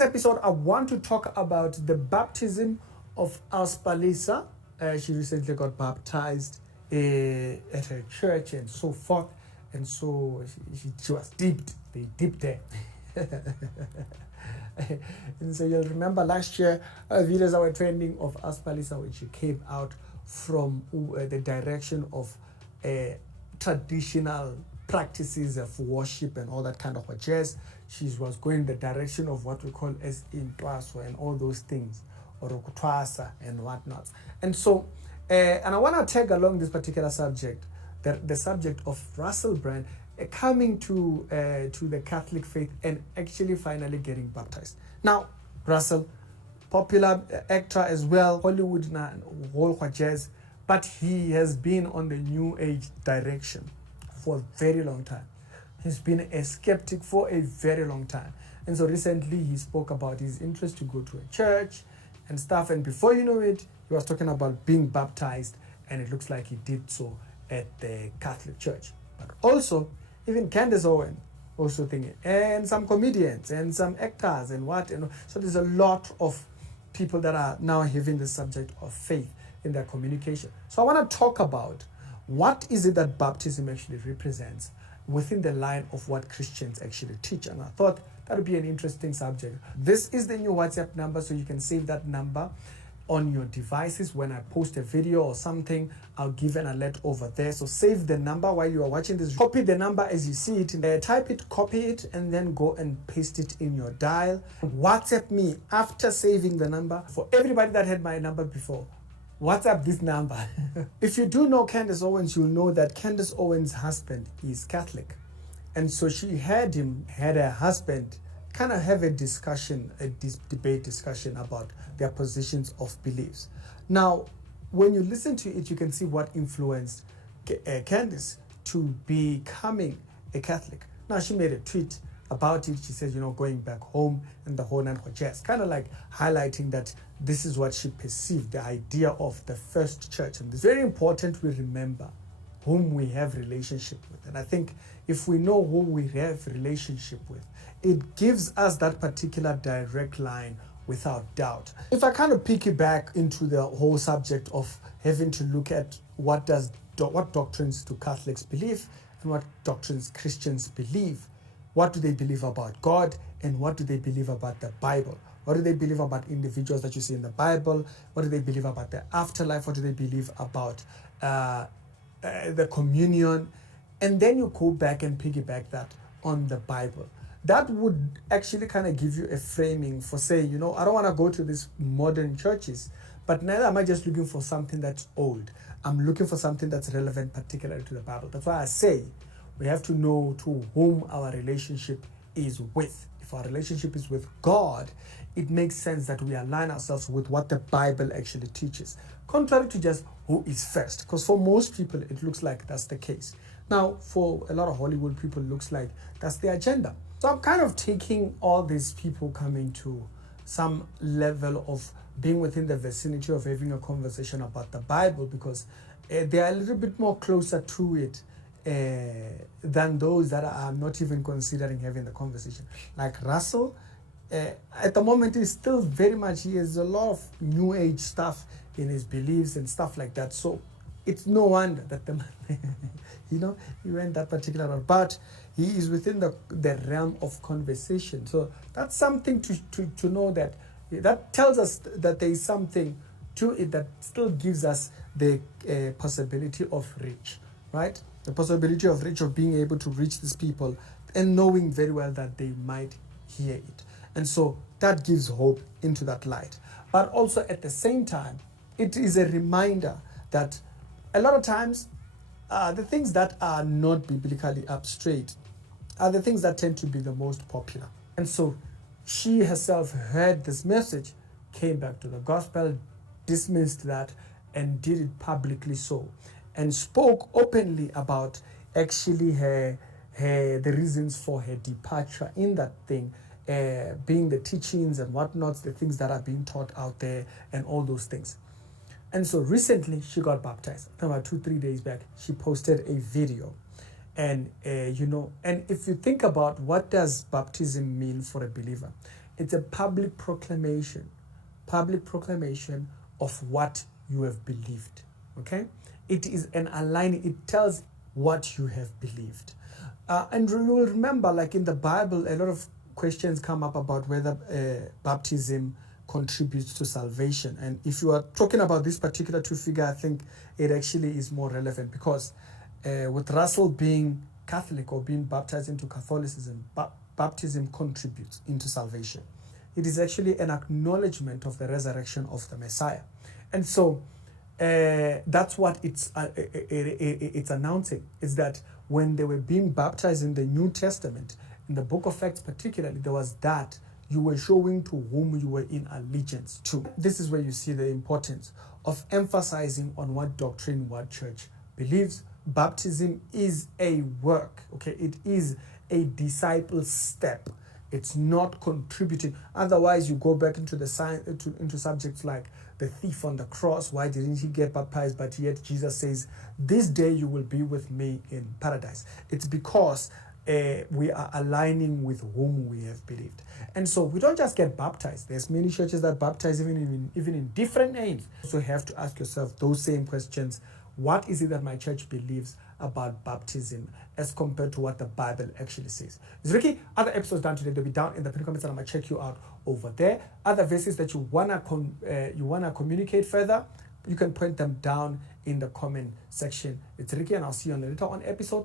Episode, I want to talk about the baptism of Actress Palesa. She recently got baptized at her church and so forth, and so she was dipped. They dipped her. And so you'll remember last year videos that were trending of Actress Palesa when she came out from the direction of traditional practices of worship and all that kind of jazz. She was going the direction of what we call as intwaso and all those things, or okutwasa and whatnot. And so, and I want to tag along this particular subject, the subject of Russell Brand coming to the Catholic faith and actually finally getting baptized. Now, Russell, popular actor as well, Hollywood na whole jazz, but he has been on the new age direction for a very long time. He's been a skeptic for a very long time. And so recently he spoke about his interest to go to a church and stuff. And before you know it, he was talking about being baptized. And it looks like he did so at the Catholic Church. But also, even Candace Owens also thinking. And some comedians and some actors and what. And so there's a lot of people that are now having the subject of faith in their communication. So I want to talk about what is it that baptism actually represents within the line of what Christians actually teach. And I thought that would be an interesting subject. This is the new WhatsApp number, so you can save that number on your devices. When I post a video or something, I'll give an alert over there. So save the number while you are watching this. Copy the number as you see it, type it, copy it, and then go and paste it in your dial. WhatsApp me after saving the number. For everybody that had my number before, WhatsApp this number. If you do know Candace Owens, you'll know that Candace Owens' husband is Catholic. And so she had her husband kind of have a discussion, debate discussion about their positions of beliefs. Now, when you listen to it, you can see what influenced Candace to becoming a Catholic. Now, she made a tweet about it. She said, going back home and the whole nine jazz, kind of like highlighting that this is what she perceived, the idea of the first church. And it's very important we remember whom we have relationship with. And I think if we know who we have relationship with, it gives us that particular direct line without doubt. If I kind of piggyback into the whole subject of having to look at what doctrines do Catholics believe and what doctrines Christians believe, what do they believe about God and what do they believe about the Bible? What do they believe about individuals that you see in the Bible? What do they believe about the afterlife? What do they believe about the communion? And then you go back and piggyback that on the Bible. That would actually kind of give you a framing for saying, I don't want to go to these modern churches, but neither am I just looking for something that's old. I'm looking for something that's relevant particularly to the Bible. That's why I say we have to know to whom our relationship is with. If our relationship is with God, it makes sense that we align ourselves with what the Bible actually teaches, contrary to just who is first. Because for most people, it looks like that's the case. Now, for a lot of Hollywood people, it looks like that's the agenda. So I'm kind of taking all these people coming to some level of being within the vicinity of having a conversation about the Bible, because they are a little bit more closer to it than those that are not even considering having the conversation. Like Russell, at the moment, is still very much, he has a lot of new age stuff in his beliefs and stuff like that. So it's no wonder that the man, he went that particular route. But he is within the realm of conversation. So that's something to know, that tells us that there is something to it that still gives us the possibility of reach, right? The possibility of reach, of being able to reach these people and knowing very well that they might hear it. And so that gives hope into that light. But also at the same time, it is a reminder that a lot of times the things that are not biblically up straight are the things that tend to be the most popular. And so she herself heard this message, came back to the gospel, dismissed that, and did it publicly so, and spoke openly about actually the reasons for her departure in that thing, being the teachings and whatnot, the things that are being taught out there and all those things. And so recently she got baptized. About 2-3 days back, she posted a video. And, and if you think about what does baptism mean for a believer, It's a public proclamation of what you have believed. Okay? It is an aligning, it tells what you have believed. And you will remember, like in the Bible, a lot of questions come up about whether baptism contributes to salvation. And if you are talking about this particular two figure, I think it actually is more relevant, because with Russell being Catholic or being baptized into Catholicism, baptism contributes into salvation. It is actually an acknowledgement of the resurrection of the Messiah. And so that's what it's announcing, is that when they were being baptized in the New Testament, in the book of Acts particularly, there was that you were showing to whom you were in allegiance to. This is where you see the importance of emphasizing on what doctrine, what church believes. Baptism is a work, okay? It is a disciple step. It's not contributing. Otherwise, you go back into the into subjects like the thief on the cross. Why didn't he get baptized? But yet Jesus says, this day you will be with me in paradise. It's because we are aligning with whom we have believed. And so we don't just get baptized. There's many churches that baptize even in different names. So you have to ask yourself those same questions. What is it that my church believes about baptism as compared to what the Bible actually says? It's Ricky. Other episodes down today, they'll be down in the comments, and I'm gonna check you out over there. Other verses that you wanna communicate further, you can point them down in the comment section. It's Ricky, and I'll see you on the later on episode.